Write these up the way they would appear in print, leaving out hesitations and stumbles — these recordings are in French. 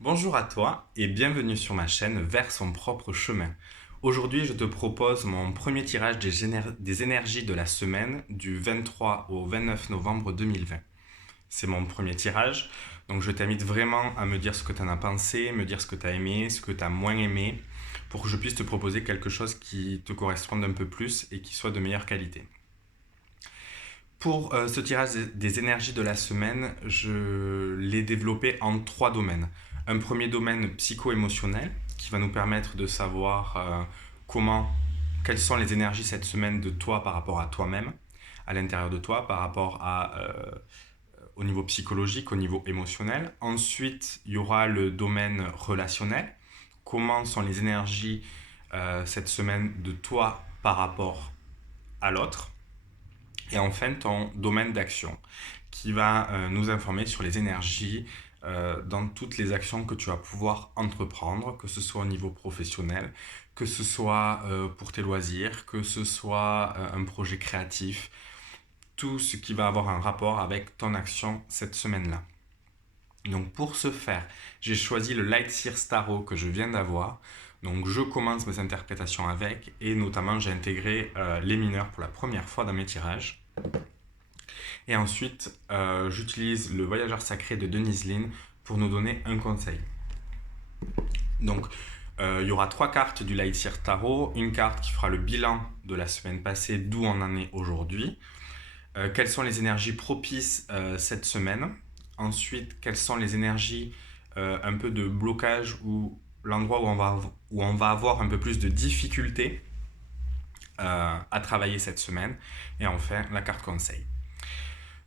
Bonjour à toi et bienvenue sur ma chaîne Vers son propre chemin. Aujourd'hui, je te propose mon premier tirage des énergies de la semaine du 23 au 29 novembre 2020. C'est mon premier tirage, donc je t'invite vraiment à me dire ce que tu en as pensé, me dire ce que tu as aimé, ce que tu as moins aimé, pour que je puisse te proposer quelque chose qui te corresponde un peu plus et qui soit de meilleure qualité. Pour ce tirage des énergies de la semaine, je l'ai développé en trois domaines. Un premier domaine psycho-émotionnel qui va nous permettre de savoir comment, quelles sont les énergies cette semaine de toi par rapport à toi-même, à l'intérieur de toi, par rapport au niveau psychologique, au niveau émotionnel. Ensuite, il y aura le domaine relationnel. Comment sont les énergies cette semaine de toi par rapport à l'autre. Et enfin, ton domaine d'action, qui va nous informer sur les énergies dans toutes les actions que tu vas pouvoir entreprendre, que ce soit au niveau professionnel, que ce soit pour tes loisirs, que ce soit un projet créatif, tout ce qui va avoir un rapport avec ton action cette semaine-là. Donc pour ce faire, j'ai choisi le Light Sears Tarot que je viens d'avoir. Donc je commence mes interprétations avec, et notamment j'ai intégré les mineurs pour la première fois dans mes tirages. Et ensuite, j'utilise le voyageur sacré de Denise Linn pour nous donner un conseil. Donc, il y aura trois cartes du Lightyear Tarot. Une carte qui fera le bilan de la semaine passée, d'où on en est aujourd'hui. Quelles sont les énergies propices cette semaine. Ensuite, quelles sont les énergies un peu de blocage ou l'endroit où on va avoir un peu plus de difficultés à travailler cette semaine. Et enfin, la carte conseil.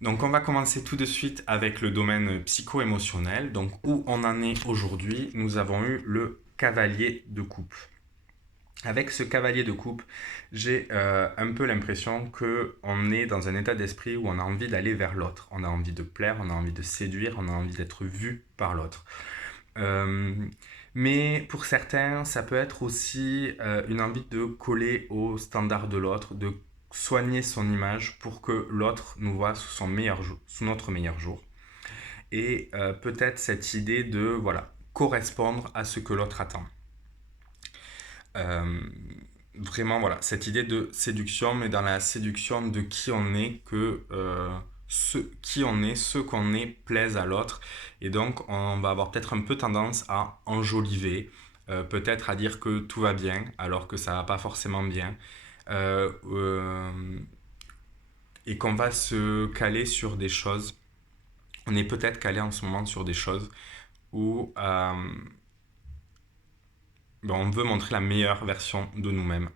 Donc on va commencer tout de suite avec le domaine psycho-émotionnel. Donc où on en est aujourd'hui, nous avons eu le cavalier de coupe. Avec ce cavalier de coupe, j'ai un peu l'impression qu'on est dans un état d'esprit où on a envie d'aller vers l'autre. On a envie de plaire, on a envie de séduire, on a envie d'être vu par l'autre. Mais pour certains, ça peut être aussi une envie de coller au standard de l'autre, de soigner son image pour que l'autre nous voit sous notre meilleur jour. Et peut-être cette idée de correspondre à ce que l'autre attend. Vraiment, voilà, cette idée de séduction, mais dans la séduction de qui on est, ce qu'on est plaise à l'autre. Et donc, on va avoir peut-être un peu tendance à enjoliver, peut-être à dire que tout va bien, alors que ça va pas forcément bien. Euh, euh, et qu'on va se caler sur des choses. On est peut-être calé en ce moment sur des choses où on veut montrer la meilleure version de nous-mêmes.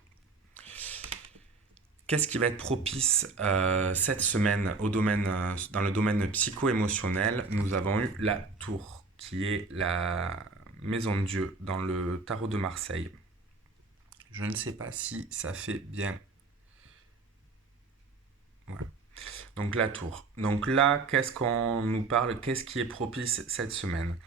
Qu'est-ce qui va être propice cette semaine dans le domaine psycho-émotionnel? Nous avons eu la tour, qui est la maison de Dieu dans le tarot de Marseille. Je ne sais pas si ça fait bien. Voilà. Donc la tour. Donc là, qu'est-ce qu'on nous parle? Qu'est-ce qui est propice cette semaine?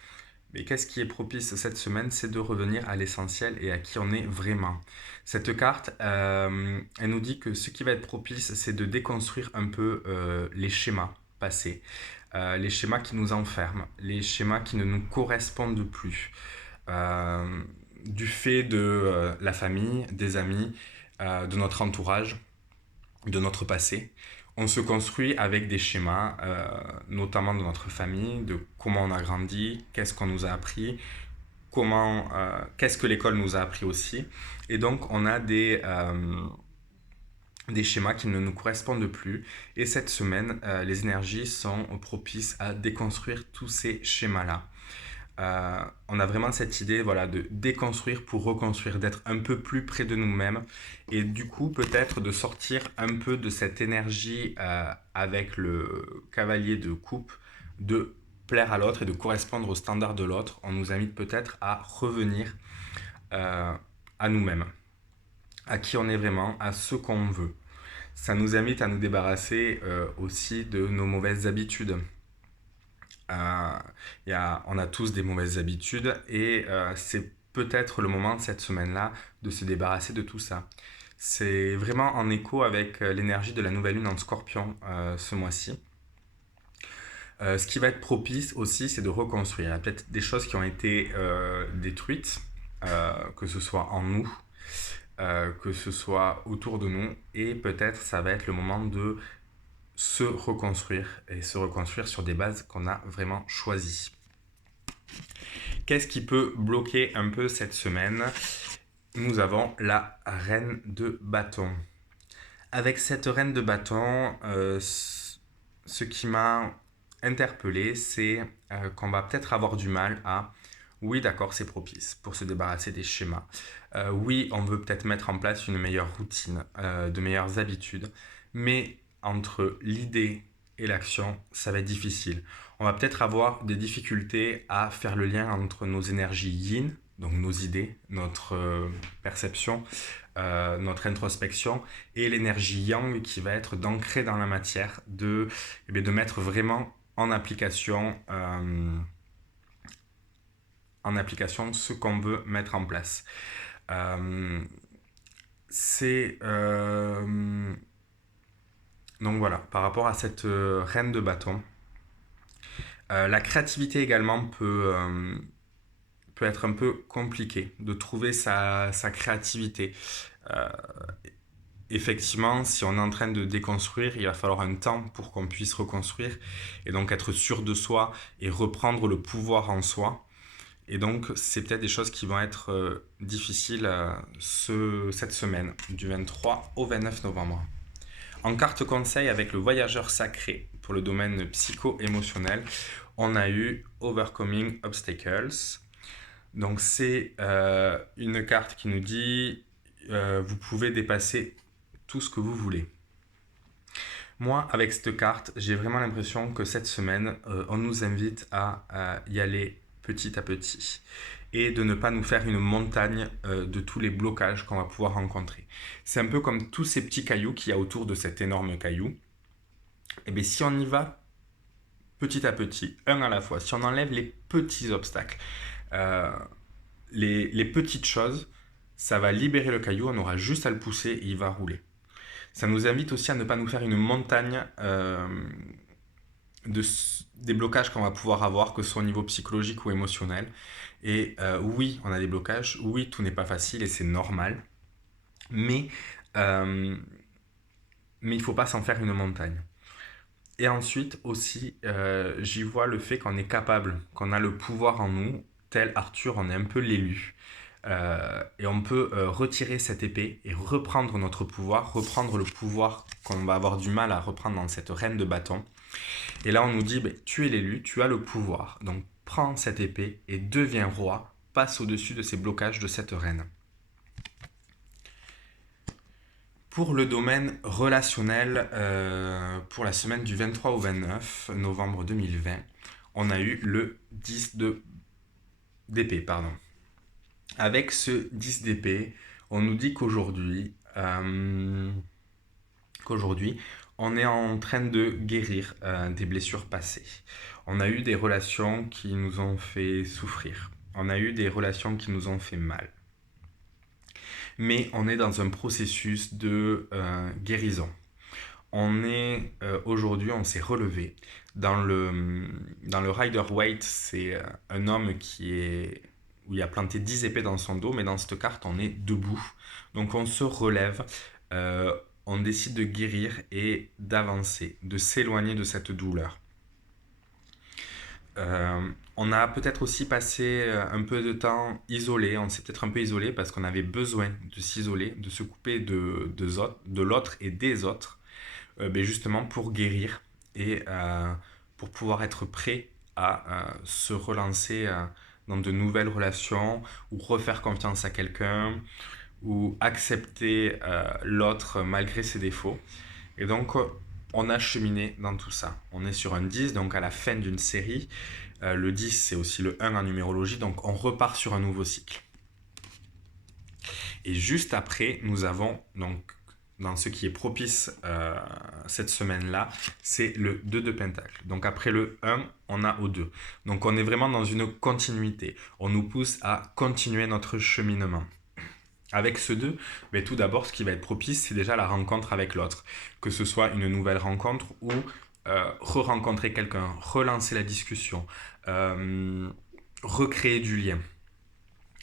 Mais qu'est-ce qui est propice cette semaine? C'est de revenir à l'essentiel et à qui on est vraiment. Cette carte, elle nous dit que ce qui va être propice, c'est de déconstruire un peu les schémas passés, les schémas qui nous enferment, les schémas qui ne nous correspondent plus, euh, du fait de la famille, des amis, de notre entourage, de notre passé. On se construit avec des schémas, notamment de notre famille, de comment on a grandi, qu'est-ce qu'on nous a appris, qu'est-ce que l'école nous a appris aussi. Et donc, on a des schémas qui ne nous correspondent plus. Et cette semaine, les énergies sont propices à déconstruire tous ces schémas-là. On a vraiment cette idée de déconstruire pour reconstruire, d'être un peu plus près de nous-mêmes et du coup peut-être de sortir un peu de cette énergie avec le cavalier de coupe, de plaire à l'autre et de correspondre au standard de l'autre. On nous invite peut-être à revenir à nous-mêmes, à qui on est vraiment, à ce qu'on veut. Ça nous invite à nous débarrasser aussi de nos mauvaises habitudes. On a tous des mauvaises habitudes et c'est peut-être le moment cette semaine-là de se débarrasser de tout ça. C'est vraiment en écho avec l'énergie de la nouvelle lune en Scorpion ce mois-ci. Ce qui va être propice aussi, c'est de reconstruire. Il y a peut-être des choses qui ont été détruites, que ce soit en nous, que ce soit autour de nous, et peut-être ça va être le moment de se reconstruire, et se reconstruire sur des bases qu'on a vraiment choisies. Qu'est-ce qui peut bloquer un peu cette semaine? Nous avons la reine de bâton. Avec cette reine de bâton, ce qui m'a interpellé, c'est qu'on va peut-être avoir du mal à... Oui, d'accord, c'est propice pour se débarrasser des schémas. Oui, on veut peut-être mettre en place une meilleure routine, de meilleures habitudes, mais entre l'idée et l'action, ça va être difficile. On va peut-être avoir des difficultés à faire le lien entre nos énergies yin, donc nos idées, notre perception, notre introspection, et l'énergie yang qui va être d'ancrer dans la matière, de mettre vraiment en application ce qu'on veut mettre en place. Donc voilà, par rapport à cette reine de bâton, la créativité également peut être un peu compliquée, de trouver sa créativité. Effectivement, si on est en train de déconstruire, il va falloir un temps pour qu'on puisse reconstruire, et donc être sûr de soi et reprendre le pouvoir en soi. Et donc, c'est peut-être des choses qui vont être difficiles cette semaine, du 23 au 29 novembre. En carte conseil, avec le voyageur sacré, pour le domaine psycho-émotionnel, on a eu Overcoming Obstacles. Donc, c'est une carte qui nous dit vous pouvez dépasser tout ce que vous voulez. Moi, avec cette carte, j'ai vraiment l'impression que cette semaine, on nous invite à y aller petit à petit et de ne pas nous faire une montagne de tous les blocages qu'on va pouvoir rencontrer. C'est un peu comme tous ces petits cailloux qu'il y a autour de cet énorme caillou. Et bien, si on y va petit à petit, un à la fois, si on enlève les petits obstacles, les petites choses, ça va libérer le caillou, on aura juste à le pousser et il va rouler. Ça nous invite aussi à ne pas nous faire une montagne des blocages qu'on va pouvoir avoir, que ce soit au niveau psychologique ou émotionnel. Et oui, on a des blocages, oui, tout n'est pas facile et c'est normal, mais il ne faut pas s'en faire une montagne. Et ensuite aussi, j'y vois le fait qu'on est capable, qu'on a le pouvoir en nous, tel Arthur, on est un peu l'élu. Et on peut retirer cette épée et reprendre notre pouvoir, reprendre le pouvoir qu'on va avoir du mal à reprendre dans cette reine de bâton. Et là, on nous dit, tu es l'élu, tu as le pouvoir. Donc, prends cette épée et deviens roi, passe au-dessus de ces blocages de cette reine. Pour le domaine relationnel, pour la semaine du 23 au 29 novembre 2020, on a eu le 10 d'épée. Avec ce 10 d'épée, on nous dit qu'aujourd'hui, on est en train de guérir des blessures passées. On a eu des relations qui nous ont fait souffrir. On a eu des relations qui nous ont fait mal. Mais on est dans un processus de guérison. Aujourd'hui, on s'est relevé. Dans le Rider-Waite, c'est un homme où il a planté 10 épées dans son dos, mais dans cette carte, on est debout. Donc on se relève, on décide de guérir et d'avancer, de s'éloigner de cette douleur. On a peut-être aussi passé un peu de temps isolé, on s'est peut-être un peu isolé parce qu'on avait besoin de s'isoler, de se couper de l'autre et des autres, justement pour guérir et pour pouvoir être prêt à se relancer dans de nouvelles relations ou refaire confiance à quelqu'un ou accepter l'autre malgré ses défauts. Et donc, on a cheminé dans tout ça. On est sur un 10, donc à la fin d'une série. Le 10, c'est aussi le 1 en numérologie, donc on repart sur un nouveau cycle. Et juste après, nous avons, donc, dans ce qui est propice cette semaine-là, c'est le 2 de Pentacle. Donc après le 1, on a au 2. Donc on est vraiment dans une continuité. On nous pousse à continuer notre cheminement. Avec ce 2, tout d'abord, ce qui va être propice, c'est déjà la rencontre avec l'autre. Que ce soit une nouvelle rencontre ou re-rencontrer quelqu'un, relancer la discussion, recréer du lien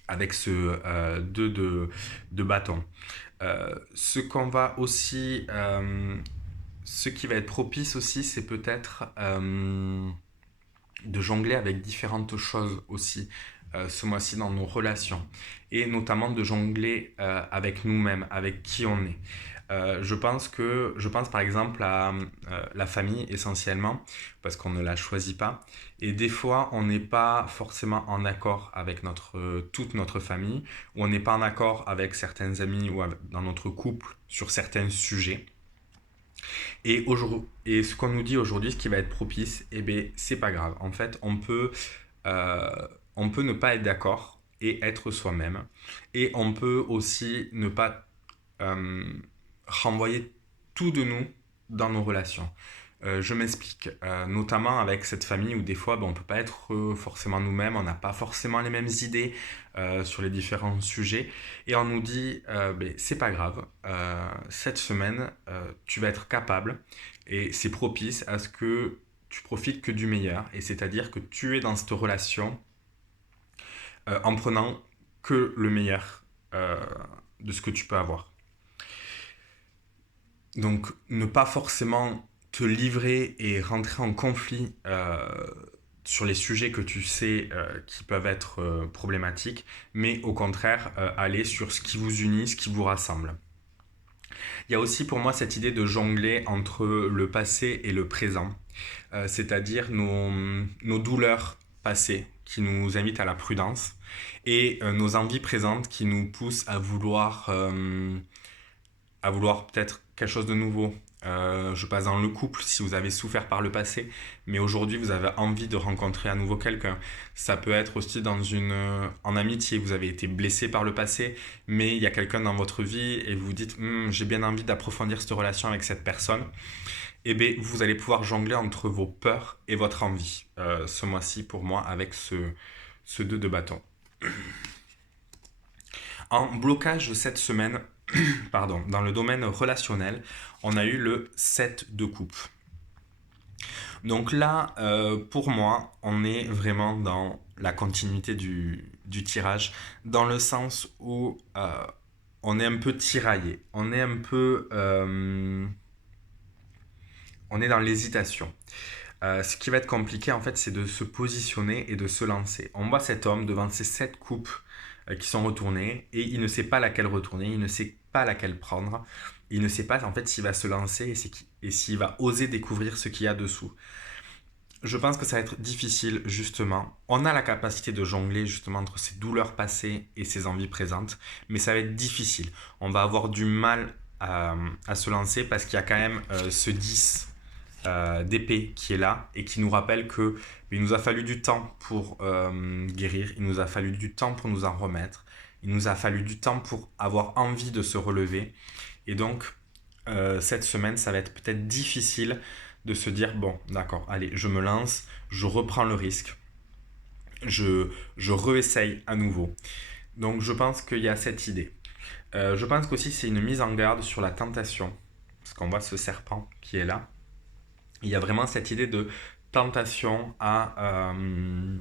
avec ce 2 de bâton. Ce qu'on va aussi, ce qui va être propice aussi, c'est peut-être de jongler avec différentes choses aussi ce mois-ci dans nos relations et notamment de jongler avec nous-mêmes, avec qui on est. Je pense par exemple à la famille essentiellement parce qu'on ne la choisit pas et des fois on n'est pas forcément en accord avec toute notre famille ou on n'est pas en accord avec certains amis ou dans notre couple sur certains sujets. Et ce qu'on nous dit aujourd'hui, ce qui va être propice, eh bien, c'est pas grave. En fait, euh, on peut ne pas être d'accord et être soi-même. Et on peut aussi ne pas euh, renvoyer tout de nous dans nos relations. Je m'explique, notamment avec cette famille où des fois on ne peut pas être forcément nous-mêmes, on n'a pas forcément les mêmes idées sur les différents sujets et on nous dit ben, c'est pas grave, cette semaine tu vas être capable et c'est propice à ce que tu profites que du meilleur et c'est-à-dire que tu es dans cette relation en prenant que le meilleur de ce que tu peux avoir. Donc ne pas forcément te livrer et rentrer en conflit sur les sujets que tu sais qui peuvent être problématiques, mais au contraire aller sur ce qui vous unit, ce qui vous rassemble. Il y a aussi pour moi cette idée de jongler entre le passé et le présent, c'est-à-dire nos douleurs passées qui nous invitent à la prudence et nos envies présentes qui nous poussent à vouloir peut-être quelque chose de nouveau. Je passe dans le couple si vous avez souffert par le passé, mais aujourd'hui vous avez envie de rencontrer à nouveau quelqu'un. Ça peut être aussi en amitié, vous avez été blessé par le passé, mais il y a quelqu'un dans votre vie et vous vous dites j'ai bien envie d'approfondir cette relation avec cette personne. Et bien vous allez pouvoir jongler entre vos peurs et votre envie ce mois-ci pour moi avec ce 2 de bâton. En blocage cette semaine, pardon, dans le domaine relationnel, on a eu le 7 de coupe. Donc là, pour moi, on est vraiment dans la continuité du tirage, dans le sens où on est un peu tiraillé, on est dans l'hésitation. Ce qui va être compliqué, en fait, c'est de se positionner et de se lancer. On voit cet homme devant ces 7 coupes qui sont retournées et il ne sait pas laquelle retourner, il ne sait pas laquelle prendre, il ne sait pas en fait s'il va se lancer et s'il va oser découvrir ce qu'il y a dessous. Je pense que ça va être difficile justement. On a la capacité de jongler justement entre ses douleurs passées et ses envies présentes, mais ça va être difficile. On va avoir du mal à se lancer parce qu'il y a quand même ce 10 d'épée qui est là et qui nous rappelle que il nous a fallu du temps pour guérir, il nous a fallu du temps pour nous en remettre, il nous a fallu du temps pour avoir envie de se relever et donc cette semaine ça va être peut-être difficile de se dire bon d'accord allez je me lance, je reprends le risque, je réessaye à nouveau. Donc je pense qu'il y a cette idée. Je pense qu'aussi c'est une mise en garde sur la tentation parce qu'on voit ce serpent qui est là. Il y a vraiment cette idée de tentation à ne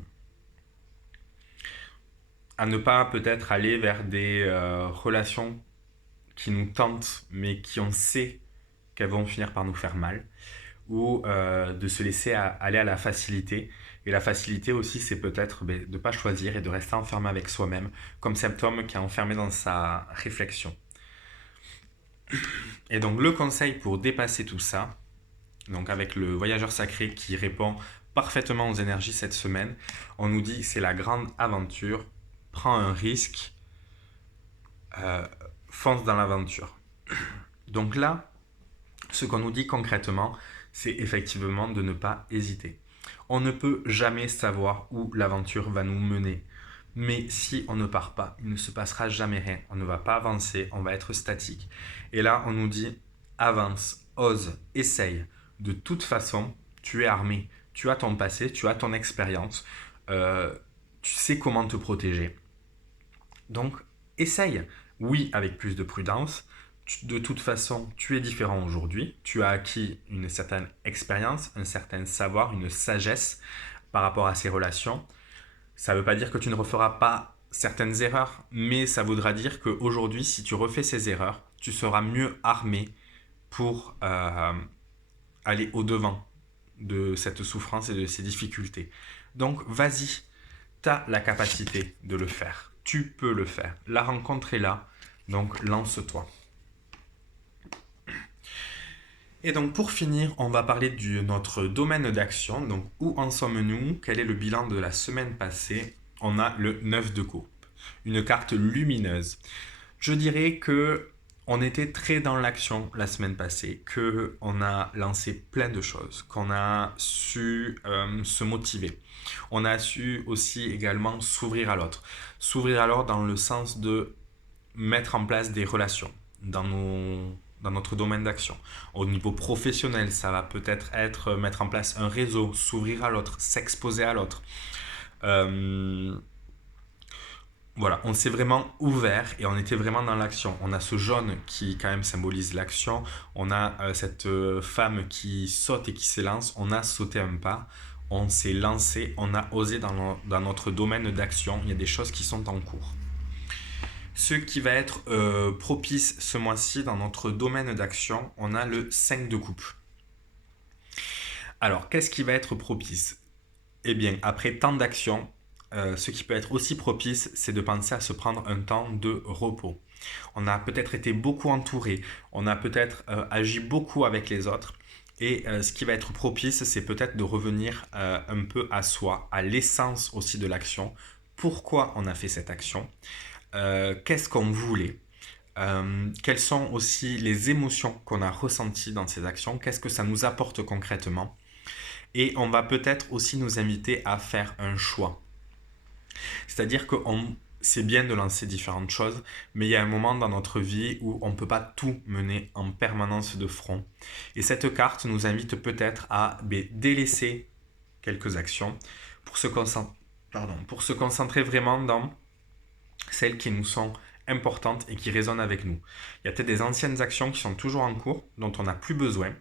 pas peut-être aller vers des relations qui nous tentent, mais qui on sait qu'elles vont finir par nous faire mal, ou de se laisser aller à la facilité. Et la facilité aussi, c'est peut-être de ne pas choisir et de rester enfermé avec soi-même, comme cet homme qui est enfermé dans sa réflexion. Et donc le conseil pour dépasser tout ça, donc avec le voyageur sacré qui répond parfaitement aux énergies cette semaine, on nous dit c'est la grande aventure, prends un risque, fonce dans l'aventure. Donc là, ce qu'on nous dit concrètement, c'est effectivement de ne pas hésiter. On ne peut jamais savoir où l'aventure va nous mener. Mais si on ne part pas, il ne se passera jamais rien. On ne va pas avancer, on va être statique. Et là, on nous dit avance, ose, essaye. De toute façon, tu es armé, tu as ton passé, tu as ton expérience, tu sais comment te protéger. Donc, essaye, oui, avec plus de prudence, de toute façon, tu es différent aujourd'hui. Tu as acquis une certaine expérience, un certain savoir, une sagesse par rapport à ces relations. Ça ne veut pas dire que tu ne referas pas certaines erreurs, mais ça voudra dire qu'aujourd'hui, si tu refais ces erreurs, tu seras mieux armé pour aller au-devant de cette souffrance et de ces difficultés. Donc, vas-y, tu as la capacité de le faire. Tu peux le faire. La rencontre est là, donc lance-toi. Et donc pour finir, on va parler de notre domaine d'action. Donc où en sommes-nous? Quel est le bilan de la semaine passée? On a le 9 de coupe, une carte lumineuse. Je dirais que on était très dans l'action la semaine passée, que on a lancé plein de choses, qu'on a su se motiver. On a su aussi également s'ouvrir à l'autre. S'ouvrir à l'autre dans le sens de mettre en place des relations dans notre domaine d'action. Au niveau professionnel, ça va peut-être être mettre en place un réseau, s'ouvrir à l'autre, s'exposer à l'autre. Voilà, on s'est vraiment ouvert et on était vraiment dans l'action. On a ce jaune qui quand même symbolise l'action. On a cette femme qui saute et qui s'élance. On a sauté un pas. On s'est lancé. On a osé dans notre domaine d'action. Il y a des choses qui sont en cours. Ce qui va être propice ce mois-ci dans notre domaine d'action, on a le 5 de coupe. Alors, qu'est-ce qui va être propice? Eh bien, après tant d'actions, ce qui peut être aussi propice, c'est de penser à se prendre un temps de repos. On a peut-être été beaucoup entouré, on a peut-être agi beaucoup avec les autres. Et ce qui va être propice, c'est peut-être de revenir un peu à soi, à l'essence aussi de l'action. Pourquoi on a fait cette action? Qu'est-ce qu'on voulait, quelles sont aussi les émotions qu'on a ressenties dans ces actions, qu'est-ce que ça nous apporte concrètement. Et on va peut-être aussi nous inviter à faire un choix. C'est-à-dire que c'est bien de lancer différentes choses, mais il y a un moment dans notre vie où on ne peut pas tout mener en permanence de front. Et cette carte nous invite peut-être à délaisser quelques actions pour se concentrer vraiment dans celles qui nous sont importantes et qui résonnent avec nous. Il y a peut-être des anciennes actions qui sont toujours en cours, dont on n'a plus besoin.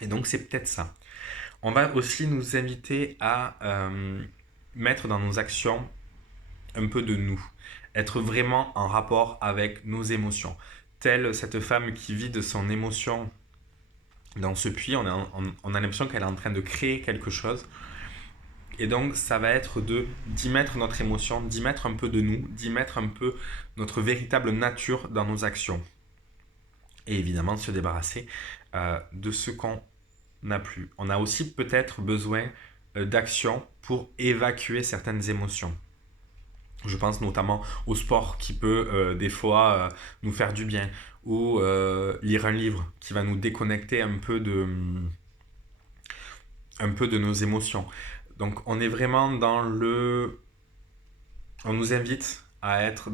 Et donc c'est peut-être ça. On va aussi nous inviter à mettre dans nos actions un peu de nous. Être vraiment en rapport avec nos émotions. Telle cette femme qui vide son émotion dans ce puits, on a l'impression qu'elle est en train de créer quelque chose. Et donc, ça va être d'y mettre notre émotion, d'y mettre un peu de nous, d'y mettre un peu notre véritable nature dans nos actions. Et évidemment, de se débarrasser de ce qu'on n'a plus. On a aussi peut-être besoin d'actions pour évacuer certaines émotions. Je pense notamment au sport qui peut des fois nous faire du bien, ou lire un livre qui va nous déconnecter un peu de nos émotions. Donc on est vraiment dans on nous invite à être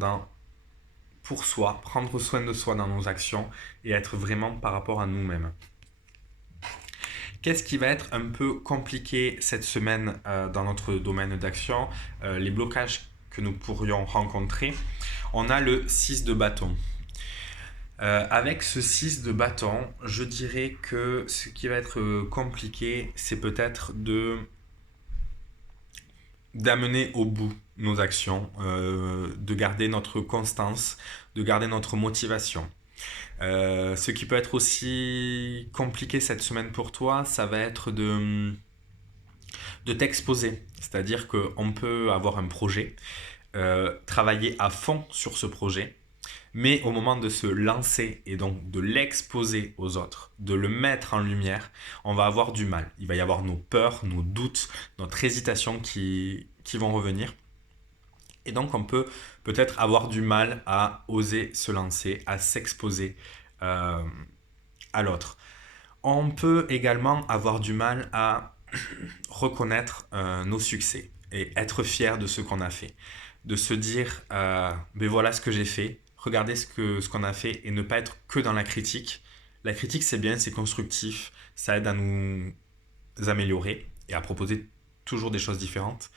pour soi, prendre soin de soi dans nos actions et être vraiment par rapport à nous-mêmes. Qu'est-ce qui va être un peu compliqué cette semaine dans notre domaine d'action? Les blocages que nous pourrions rencontrer. On a le 6 de bâton. Avec ce 6 de bâton, je dirais que ce qui va être compliqué, c'est peut-être d'amener au bout nos actions, de garder notre constance, de garder notre motivation. Ce qui peut être aussi compliqué cette semaine pour toi, ça va être de t'exposer. C'est-à-dire qu'on peut avoir un projet, travailler à fond sur ce projet, mais au moment de se lancer et donc de l'exposer aux autres, de le mettre en lumière, on va avoir du mal. Il va y avoir nos peurs, nos doutes, notre hésitation qui vont revenir. Et donc on peut peut-être avoir du mal à oser se lancer, à s'exposer à l'autre. On peut également avoir du mal à reconnaître nos succès et être fier de ce qu'on a fait. De se dire, ben voilà ce que j'ai fait, regardez ce qu'on a fait et ne pas être que dans la critique. La critique, c'est bien, c'est constructif, ça aide à nous améliorer et à proposer toujours des choses différentes.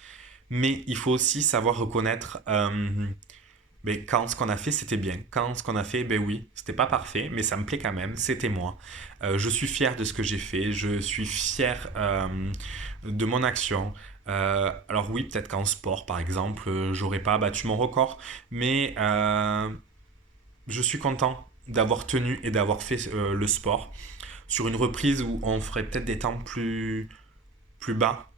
Mais il faut aussi savoir reconnaître mais quand ce qu'on a fait, c'était bien. Quand ce qu'on a fait, ben oui, c'était pas parfait, mais ça me plaît quand même, c'était moi. Je suis fier de ce que j'ai fait, je suis fier de mon action. Alors oui, peut-être qu'en sport, par exemple, j'aurais pas battu mon record, mais je suis content d'avoir tenu et d'avoir fait le sport sur une reprise où on ferait peut-être des temps plus bas.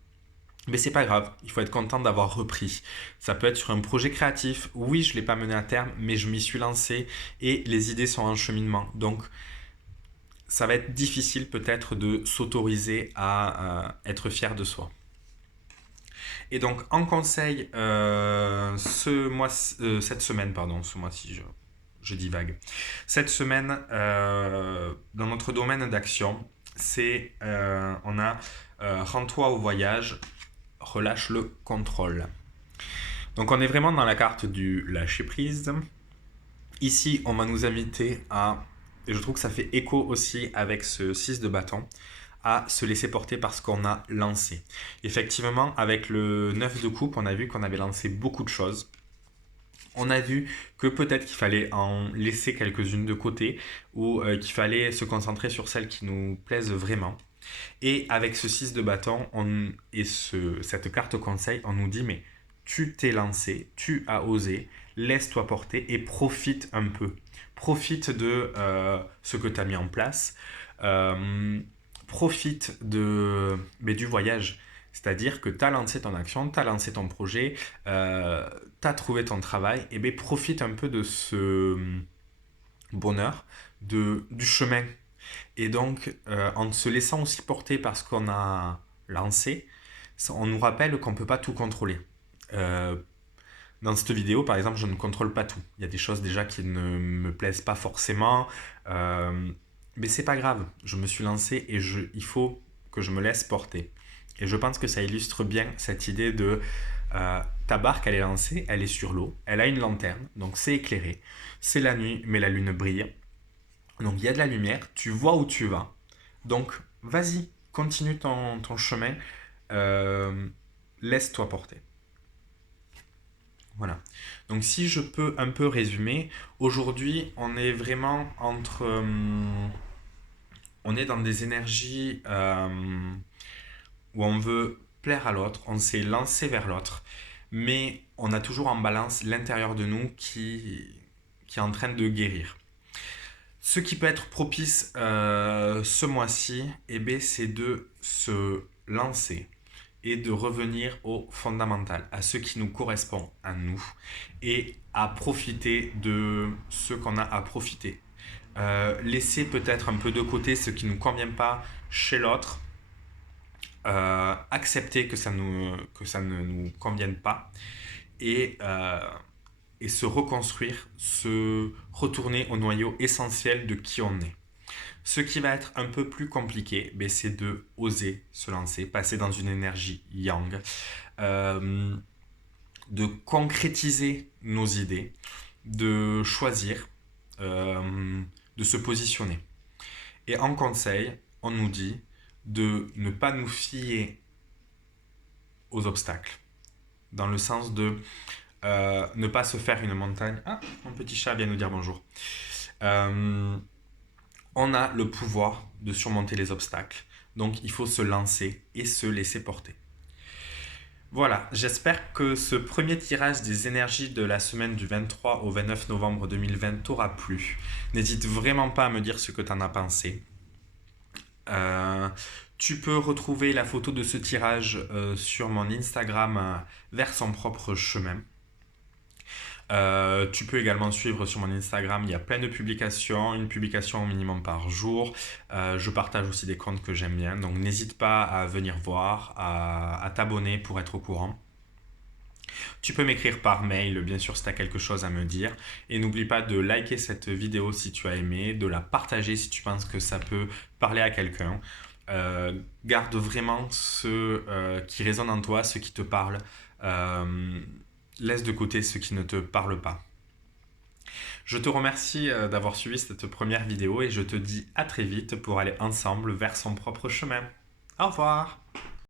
Mais c'est pas grave, il faut être content d'avoir repris. Ça peut être sur un projet créatif. Oui, je ne l'ai pas mené à terme, mais je m'y suis lancé et les idées sont en cheminement. Donc, ça va être difficile peut-être de s'autoriser à être fier de soi. Et donc, en conseil, cette semaine, pardon, ce mois-ci, je divague. Cette semaine, dans notre domaine d'action, on a rends-toi au voyage, relâche le contrôle. Donc on est vraiment dans la carte du lâcher prise. Ici, on va nous inviter à, et je trouve que ça fait écho aussi avec ce 6 de bâton, à se laisser porter par ce qu'on a lancé. Effectivement, avec le 9 de coupe, on a vu qu'on avait lancé beaucoup de choses. On a vu que peut-être qu'il fallait en laisser quelques-unes de côté ou qu'il fallait se concentrer sur celles qui nous plaisent vraiment. Et avec ce 6 de bâton cette carte conseil, on nous dit mais tu t'es lancé, tu as osé, laisse-toi porter et profite un peu. Profite de ce que tu as mis en place. Profite du voyage. C'est-à-dire que tu as lancé ton action, tu as lancé ton projet, tu as trouvé ton travail, et bien profite un peu de ce bonheur, du chemin. Et donc, en se laissant aussi porter par ce qu'on a lancé, on nous rappelle qu'on ne peut pas tout contrôler. Dans cette vidéo, par exemple, je ne contrôle pas tout. Il y a des choses déjà qui ne me plaisent pas forcément. Mais c'est pas grave. Je me suis lancé et il faut que je me laisse porter. Et je pense que ça illustre bien cette idée de ta barque, elle est lancée, elle est sur l'eau, elle a une lanterne, donc c'est éclairé. C'est la nuit, mais la lune brille. Donc il y a de la lumière, tu vois où tu vas. Donc vas-y, continue ton chemin, euh, laisse-toi porter. Voilà. Donc si je peux un peu résumer, aujourd'hui on est vraiment on est dans des énergies où on veut plaire à l'autre, on s'est lancé vers l'autre, mais on a toujours en balance l'intérieur de nous qui est en train de guérir. Ce qui peut être propice ce mois-ci, c'est de se lancer et de revenir au fondamental, à ce qui nous correspond à nous et à profiter de ce qu'on a à profiter. Laisser peut-être un peu de côté ce qui ne nous convient pas chez l'autre, accepter que ça ne nous convienne pas et se reconstruire, se retourner au noyau essentiel de qui on est. Ce qui va être un peu plus compliqué, c'est de oser se lancer, passer dans une énergie yang, de concrétiser nos idées, de choisir, de se positionner. Et en conseil, on nous dit de ne pas nous fier aux obstacles, dans le sens de ne pas se faire une montagne. Ah, mon petit chat vient nous dire bonjour. On a le pouvoir de surmonter les obstacles. Donc il faut se lancer et se laisser porter. Voilà, j'espère que ce premier tirage des énergies de la semaine du 23 au 29 novembre 2020 t'aura plu. N'hésite vraiment pas à me dire ce que tu en as pensé. Tu peux retrouver la photo de ce tirage sur mon Instagram vers son propre chemin. Tu peux également suivre sur mon Instagram, il y a plein de publications, une publication au minimum par jour. Je partage aussi des comptes que j'aime bien, donc n'hésite pas à venir voir, à t'abonner pour être au courant. Tu peux m'écrire par mail, bien sûr, si tu as quelque chose à me dire. Et n'oublie pas de liker cette vidéo si tu as aimé, de la partager si tu penses que ça peut parler à quelqu'un. Garde vraiment ce qui résonne en toi, ce qui te parle. Laisse de côté ce qui ne te parle pas. Je te remercie d'avoir suivi cette première vidéo et je te dis à très vite pour aller ensemble vers son propre chemin. Au revoir!